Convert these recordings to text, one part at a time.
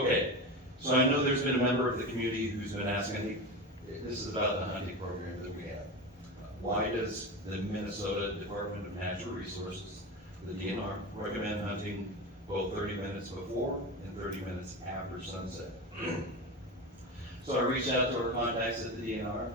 Okay, so I know there's been a member of the community who's been asking me, this is about the hunting program that we have. Why does the Minnesota Department of Natural Resources, the DNR, recommend hunting both 30 minutes before and 30 minutes after sunset? So I reached out to our contacts at the DNR,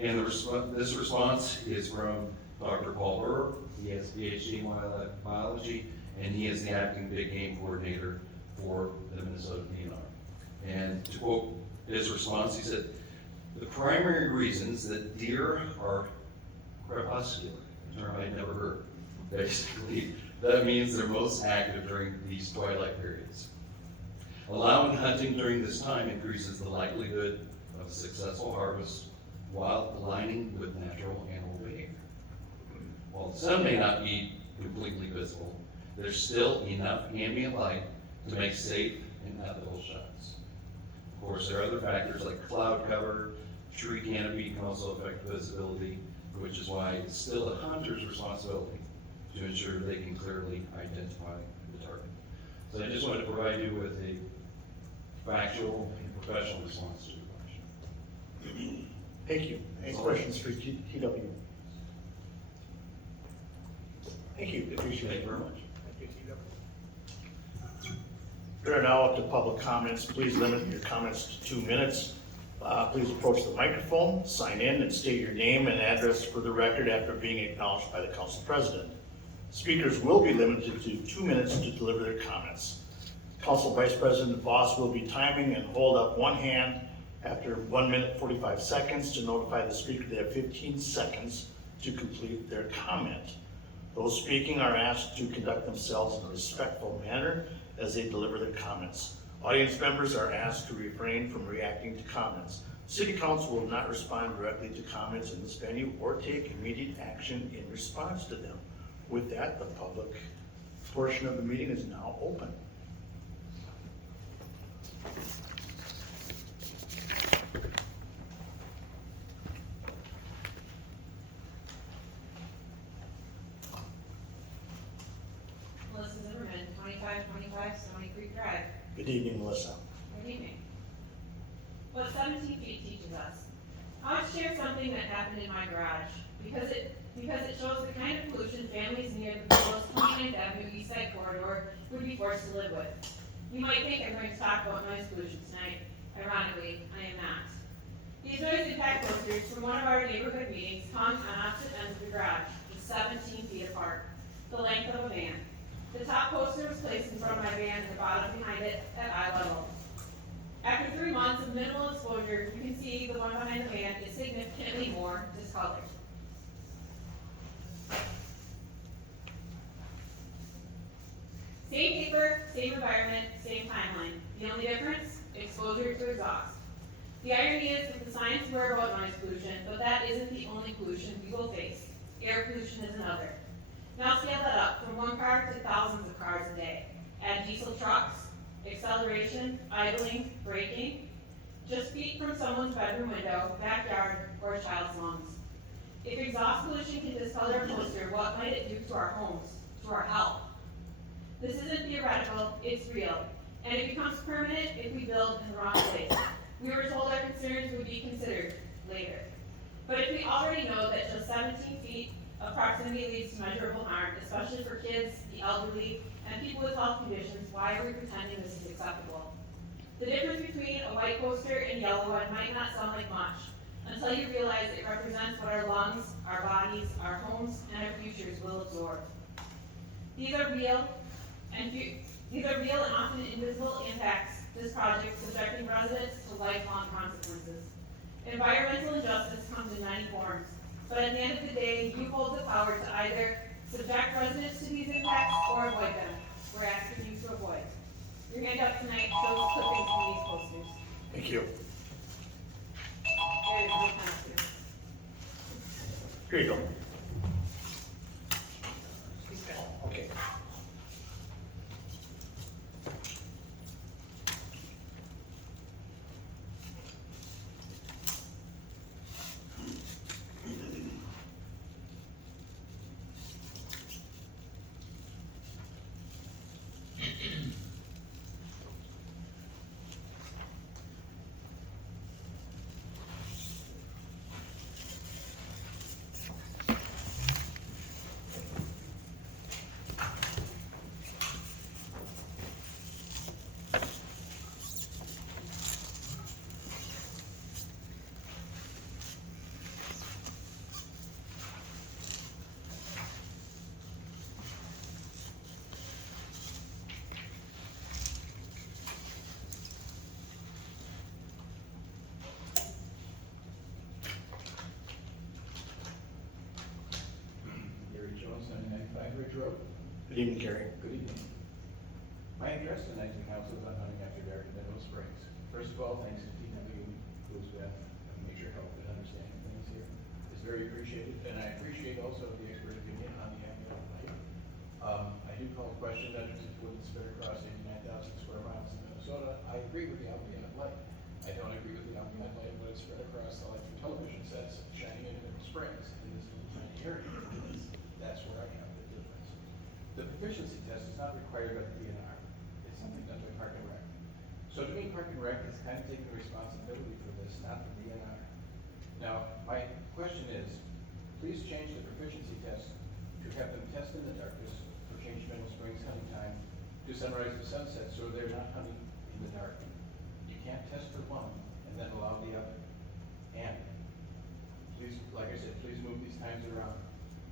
and this response is from Dr. Paul Burr. He has a PhD in wildlife biology, and he is the acting big game coordinator for the Minnesota DNR. And to quote his response, he said, "The primary reasons that deer are crepuscular," a term I'd never heard. Basically, that means they're most active during these twilight periods. Allowing hunting during this time increases the likelihood of a successful harvest while aligning with natural animal behavior. While the sun may not be completely visible, there's still enough ambient light to make safe and ethical shots. Of course, there are other factors like cloud cover, tree canopy can also affect visibility, which is why it's still a hunter's responsibility to ensure they can clearly identify the target. So I just wanted to provide you with a factual and professional response to the question. Thank you. Any questions for TW? Thank you, appreciate Thank it. you very much. Thank you, TW. We are now up to public comments. Please limit your comments to 2 minutes. Please approach the microphone, sign in, and state your name and address for the record after being acknowledged by the council president. Speakers will be limited to 2 minutes to deliver their comments. Council Vice President Voss will be timing and hold up one hand after 1 minute 45 seconds to notify the speaker they have 15 seconds to complete their comment. Those speaking are asked to conduct themselves in a respectful manner as they deliver their comments. Audience members are asked to refrain from reacting to comments. City Council will not respond directly to comments in this venue or take immediate action in response to them. With that, the public portion of the meeting is now open. Melissa Zimmerman, 2525 Stony Creek Drive. Good evening, Melissa. Good evening. What 17 feet teaches us. I want to share something that happened in my garage because it shows the kind of pollution families near the proposed 29th Avenue East Side corridor would be forced to live with. You might think I'm going to talk about noise pollution tonight. Ironically, I am not. These noise impact posters from one of our neighborhood meetings hung on opposite ends of the garage, just 17 feet apart, the length of a van. The top poster was placed in front of my van and the bottom behind it at eye level. After 3 months of minimal exposure, you can see the one behind the van is significantly more discolored. Same paper, same environment, same timeline. The only difference? Exposure to exhaust. The irony is that the science were about noise pollution, but that isn't the only pollution we will face. Air pollution is another. Now scale that up from one car to thousands of cars a day. Add diesel trucks, acceleration, idling, braking, just feet from someone's bedroom window, backyard, or a child's lungs. If exhaust pollution can discolor a poster, what might it do to our homes, to our health? This isn't theoretical, it's real, and it becomes permanent if we build in the wrong place. We were told our concerns would be considered later. But if we already know that just 17 feet of proximity leads to measurable harm, especially for kids, the elderly, and people with health conditions, why are we pretending this is acceptable? The difference between a white poster and a yellow one might not sound like much, until you realize it represents what our lungs, our bodies, our homes, and our futures will absorb. These are real and often invisible impacts this project subjecting residents to lifelong consequences. Environmental injustice comes in many forms, but at the end of the day, you hold the power to either subject residents to these impacts or avoid them. We're asking you to avoid. Your handout tonight shows clippings from these posters. Thank you. There is no penalty. Here you go. Okay. Good evening, Gary. Good evening. My address tonight to council is on hunting after dark in Middle Springs. First of all, thanks to TW, who's been a major help in understanding things here. It's very appreciated, and I appreciate also the expert opinion on the ambient light. I do call question that it wouldn't spread across 89,000 square miles in Minnesota. I agree with the ambient light. I don't agree with the ambient light when it's spread across the light from television sets shining into Middle Springs in this little tiny area. That's where I have the difference. The proficiency test is not required by the DNR. It's something done by Park and Rec. So to me, Park and Rec is kind of taking responsibility for this, not the DNR. Now, my question is, please change the proficiency test to have them test in the darkness for change Middle Springs hunting time to sunrise to sunset, so they're not hunting in the dark. You can't test for one and then allow the other. And please, like I said, please move these times around.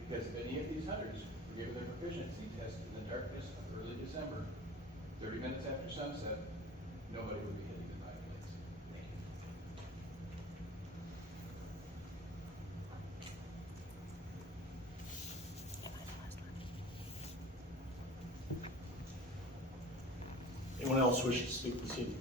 Because if any of these hunters were given their proficiency test in the darkness of early December, 30 minutes after sunset, nobody would be hitting the 5 plates. Thank you. Anyone else wish to speak this evening?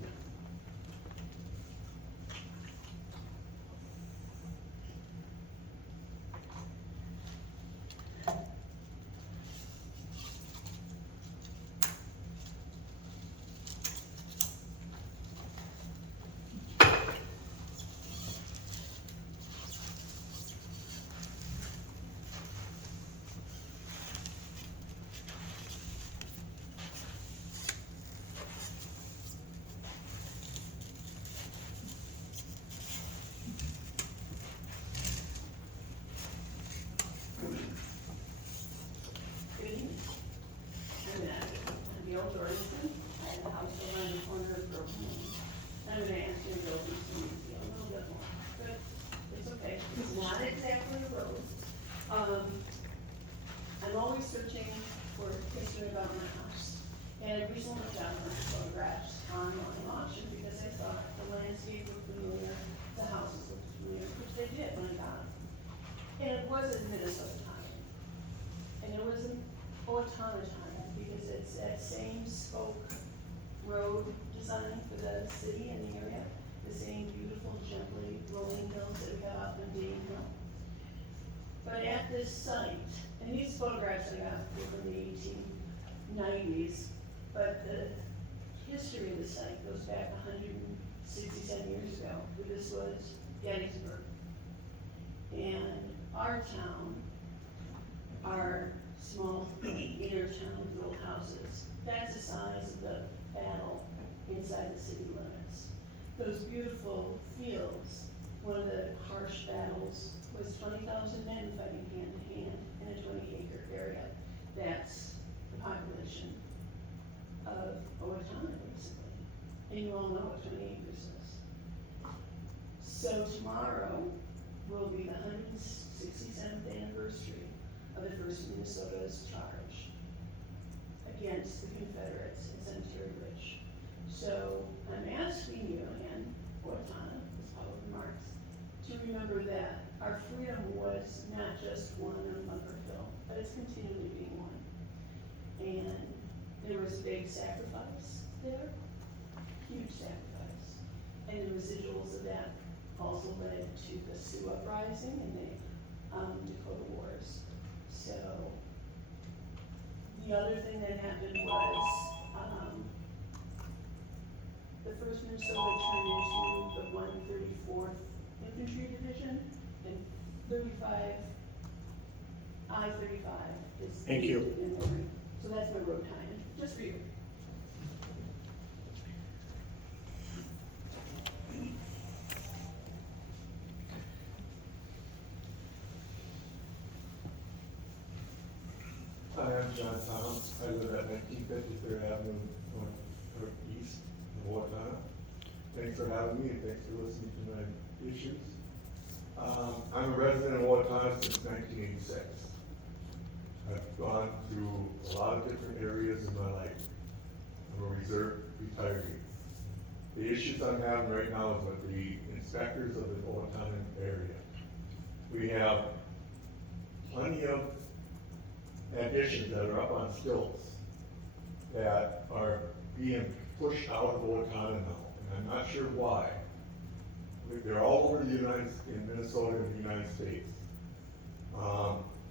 Good evening. I'm Bill Jorgensen. I have a house over on the corner of Grove Lane. I'm gonna ask you to go through some detail a little bit more, but it's okay. It's not exactly a road. I'm always searching for history about my house. And I recently found my photographs online auction because I thought the landscape looked familiar, the houses looked familiar, which they did when I got them. And it was in Minnesota time. And it was an Owatonna time, because it's that same spoke road design for the city and the area, the same beautiful gently rolling hills that we have up in Dane Hill. But at this site, and these photographs I got were from the 1890s, but the history of the site goes back 167 years ago. This was Gettysburg. And our town, our small inner town little houses, that's the size of the battle inside the city limits. Those beautiful fields, one of the harsh battles was 20,000 men fighting hand to hand in a 20-acre area. That's the population of Owatonna, basically. And you all know what 20 acres is. So tomorrow will be the 167th anniversary of the first Minnesota's charge against the Confederates at Cemetery Ridge. So I'm asking you, and Owatonna, as public remarks, to remember that our freedom was not just won on Bunker Hill, but it's continually being won. And there was a big sacrifice there, huge sacrifice. And the residuals of that also led to the Sioux Uprising and the Dakota Wars. So the other thing that happened was the first Minnesota turned into the 134th Infantry Division, and I-35 is. Thank you. in memory. So that's my road time, just for you. Hi, I'm John Thomas. I live at 1953rd Avenue East in Owatonna. Thanks for having me and thanks for listening to my issues. I'm a resident of Owatonna since 1986. I've gone through a lot of different areas in my life. I'm a reserve retiree. The issues I'm having right now is with the inspectors of the Owatonna area. We have plenty of additions that are up on stilts that are being pushed out of Owatonna now, and I'm not sure why. They're all over in Minnesota and the United States.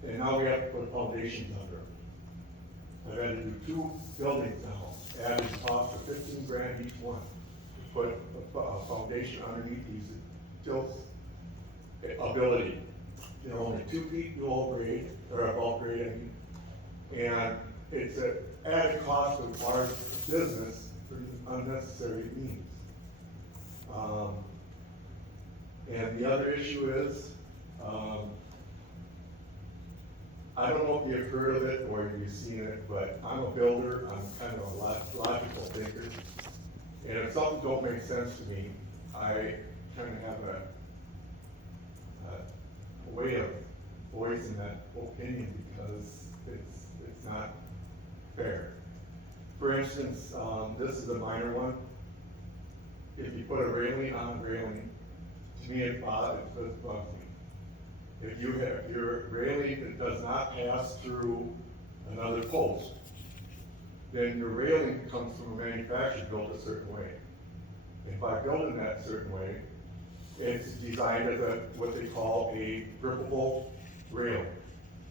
And now we have to put foundations under them. I've had to do 2 buildings now, adding cost of 15 grand each one. Put a foundation underneath these stilts. Ability, they're only 2 feet below grade, or above grade, I mean. And it's an added cost of our business for unnecessary means. And the other issue is, I don't know if you've heard of it or you've seen it, but I'm a builder, I'm kind of a logical thinker. And if something don't make sense to me, I kind of have a way of voicing that opinion because it's not fair. For instance, this is a minor one. If you put a railing on a railing, to me it bugs me. If you have your railing that does not pass through another post, then your railing comes from a manufacturer built a certain way. And by building that certain way, it's designed as what they call a grippable railing,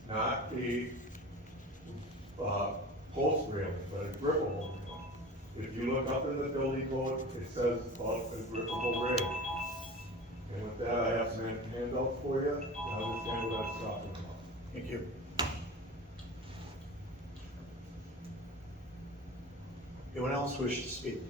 not a post railing, but a grippable railing. If you look up in the building code, it says about a grippable railing. And with that, I have some handouts for you, and I understand what I was talking about. Thank you. Anyone else wish to speak?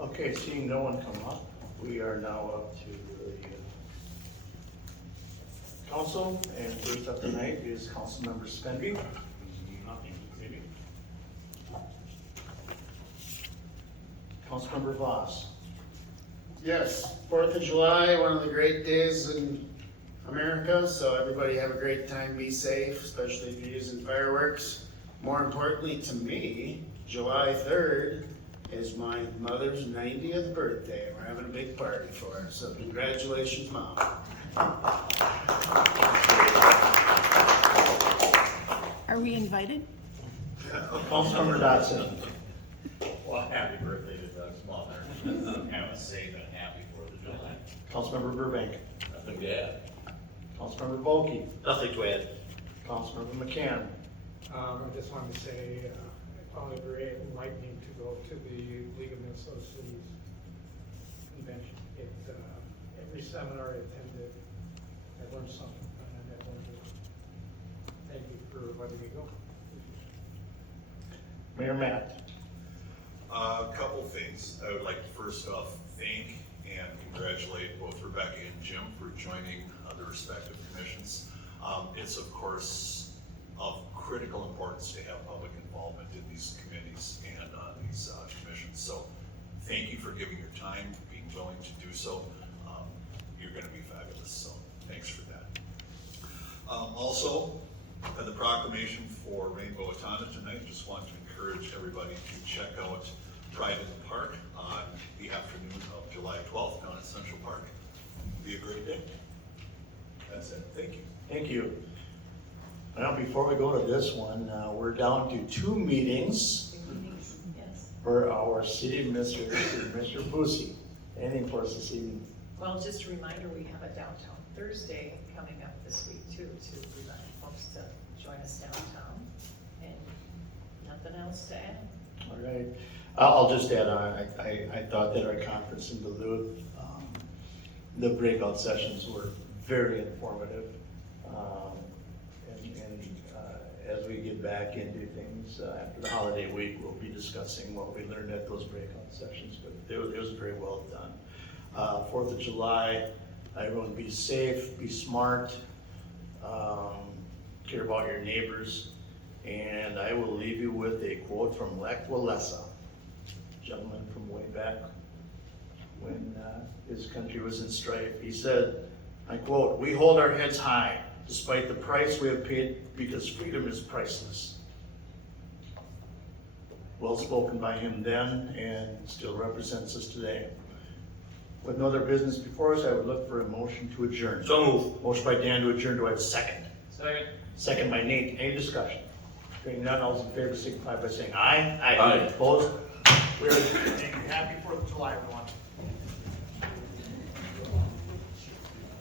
Okay, seeing no one come up, we are now up to the council, and first up tonight is Councilmember Spenby. Nothing, maybe. Councilmember Voss. Yes, 4th of July, one of the great days in America, so everybody have a great time, be safe, especially if you're using fireworks. More importantly to me, July 3rd is my mother's 90th birthday. We're having a big party for her, so congratulations, Mom. Are we invited? Councilmember Dotson. Well, happy birthday to Doug's mother. Have a safe and happy 4th of July. Councilmember Burbank. Nothing to add. Councilmember Volkey. Nothing to add. Councilmember McCann. I just wanted to say, I found it very enlightening to go to the League of Minnesota Cities convention. Every seminar I attended, I learned something, and I wanted to thank you for letting me go. Mayor Matt. A couple things. I would like to first off thank and congratulate both Rebecca and Jim for joining the respective commissions. It's of course of critical importance to have public involvement in these committees and these commissions. So thank you for giving your time, being willing to do so. You're going to be fabulous, so thanks for that. Also, the proclamation for Rainbow Owatonna tonight, just want to encourage everybody to check out Pride in the Park on the afternoon of July 12th down at Central Park. Be a great day. That's it. Thank you. Thank you. Now, before we go to this one, we're down to 2 meetings for our city administrator, Mr. Boosie. Anything for us this evening? Well, just a reminder, we have a downtown Thursday coming up this week too, to invite folks to join us downtown. And nothing else to add. All right. I'll just add on, I thought that our conference in Duluth, the breakout sessions were very informative. As we get back into things after the holiday week, we'll be discussing what we learned at those breakout sessions, but it was very well done. 4th of July, everyone be safe, be smart, care about your neighbors, And I will leave you with a quote from Lech Walesa, gentleman from way back when his country was in strife. He said, I quote, "We hold our heads high despite the price we have paid because freedom is priceless." Well spoken by him then and still represents us today. With no other business before us, I would look for a motion to adjourn. So move. Motion by Dan to adjourn, do I have a second? Second. Second by Nate, any discussion? Hearing none, all those in favor signify by saying aye. Aye. Opposed? We are adjourned. Happy 4th of July, everyone.